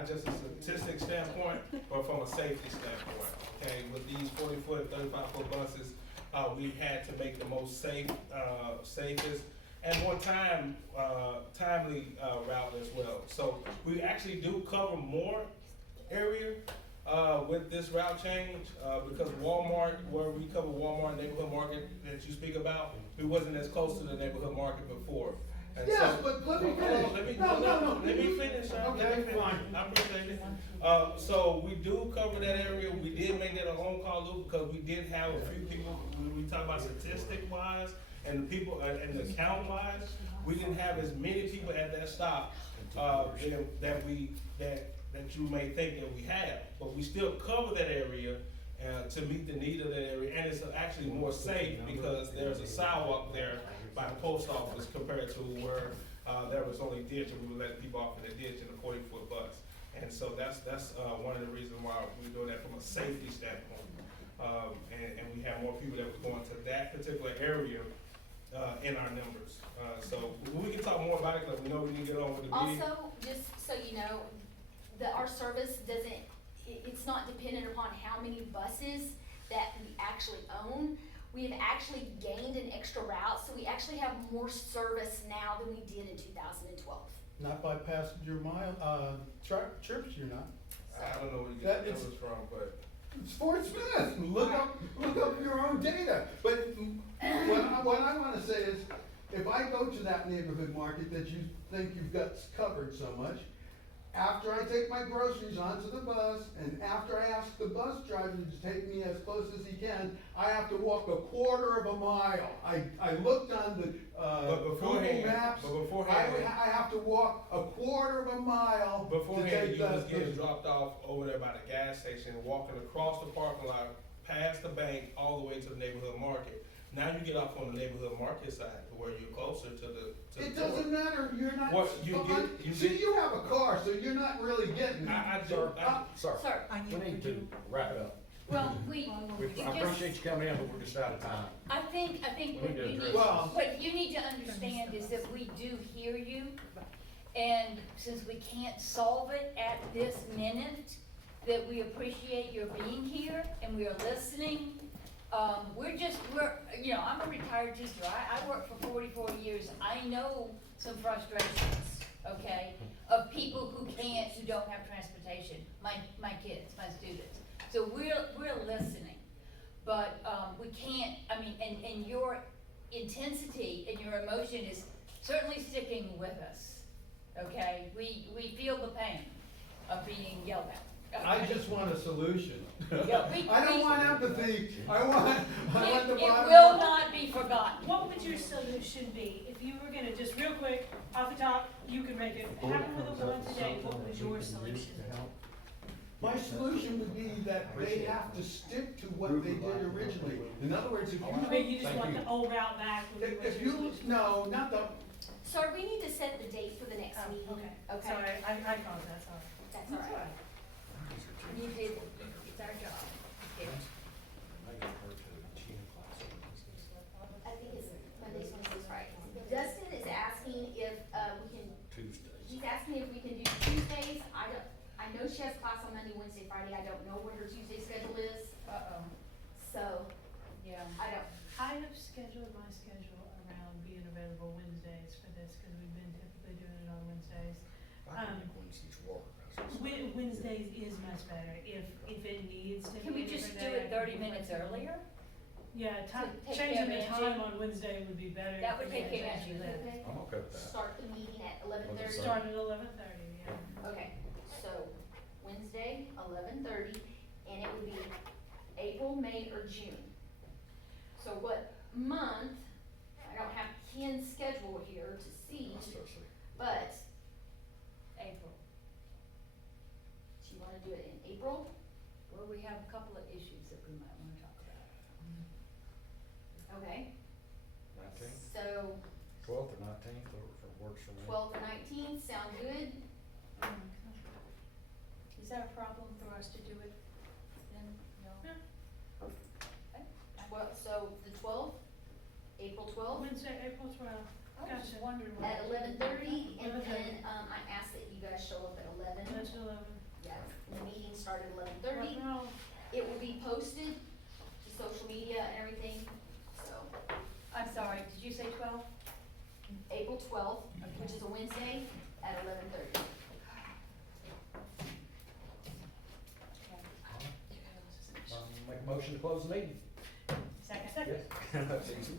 not just a statistic standpoint, but from a safety standpoint, okay? With these 40-foot, 35-foot buses, we had to make the most safest, and more timely route as well. So we actually do cover more area with this route change, because Walmart, where we cover Walmart neighborhood market that you speak about, we wasn't as close to the neighborhood market before. And Yes, so- but let me Hold on, finish. no, No. let me finish, sir. Okay, Let me finish. fine. I appreciate it. So we do cover that area. We did make that a long call loop because we did have a few people, when we talk about statistic wise and the people, and the count wise, we didn't have as many people at that stop, that you may think that we have. But we still cover that area, to meet the need of that area. And it's actually more safe because there's a sidewalk there by the post office compared to where, there was only ditch and we would let people off in the ditch in a 40-foot bus. And so that's one of the reasons why we're doing that from a safety standpoint. And we have more people that was going to that particular area, in our numbers. So we can talk more about it, because we know we need to get on with the meeting. Also, just so you know, our service doesn't, it's not dependent upon how many buses that we actually own. We have actually gained an extra route, so we actually have more service now than we did in 2012. Not by passenger trips, you're not. I don't know where you That get is- the numbers from, but It's Fort Smith, look up your own data. But what I wanna say is, if I go to that neighborhood market that you think you've got covered so much, after I take my groceries onto the bus, and after I ask the bus driver to take me as close as he can, I have to walk a quarter of a mile. I looked on the, But Google beforehand- Maps, but beforehand- I have to walk a quarter of a mile to beforehand, take you was the. getting dropped off over there by the gas station, walking across the parking lot, past the bank, all the way to the neighborhood market. Now you get off on the neighborhood market side, to where you're closer to the It door. doesn't matter, you're not. What, you See, get- you have a car, so you're not really getting. I do, Sir, Sir, we need to wrap it up. well, you I just, appreciate you coming in, but we're just out of time. I think We what need to you address need, Well- what you need to understand is that we do hear you. And since we can't solve it at this minute, that we appreciate your being here and we are listening. I'm a retired teacher. I worked for 44 years. I know some frustrations, okay, of people who don't have transportation, my kids, my students. So we're listening, but, we can't, and your intensity and your emotion is certainly sticking with us, okay? We feel the pain of being yelled at. I okay? just want a solution. Yeah, I don't want empathy, I want the It bottom. will not be forgotten. What would your solution be? If you were gonna, just real quick, off the top, you can make it happen with a one today, what was your solution? My solution would be that they have to stick to what they did originally. In other words, if I mean, you just Thank want you. the old route back, would be what if your you, solution? no, not the, Sir, we need to set the date for the next Oh, meeting, okay, okay? sorry, I apologize, sorry. That's all right. You did, it's our job. Okay. I think it's Mondays, Wednesdays, Fridays. Dustin is asking if, we can, he's asking if we can do Tuesdays. I know she has class on Monday, Wednesday, Friday. I don't know what her Tuesday schedule is. So, Yeah. I don't, I have scheduled my schedule around being available Wednesdays for this, cause we've been typically doing it on Wednesdays. Wednesdays is much better, if it needs to be. can we a just different do day, it I can 30 be minutes flexible. earlier? Yeah, take changing the care of Angie. time on Wednesday would be better. That if would we take had care of Angie Angie. live. Okay. I'm okay with that. Start the meeting at 11:30. Start at 11:30, yeah. Okay, so Wednesday, 11:30, and it would be April, May, or June. So what month, I don't have Ken's schedule here to see, but April. Do you wanna do it in April? Well, we have a couple of issues that we might wanna talk about. Okay, 19th, so 12th or 19th, or works for me. 12th or 19th, sound good? Is that a problem for us to do it then? No? No. Okay, well, so the 12th, April 12th, Wednesday, April 12th. I was just Gotcha. wondering. At 11:30, and 11:30. then, I asked that you guys show up at 11. That's 11. start at 11:30. It will be posted to social media and everything, so, I'm sorry, did you say 12? April 12th, which is a Wednesday, at 11:30. Make a motion to close the meeting. Second. Yeah, that's easy.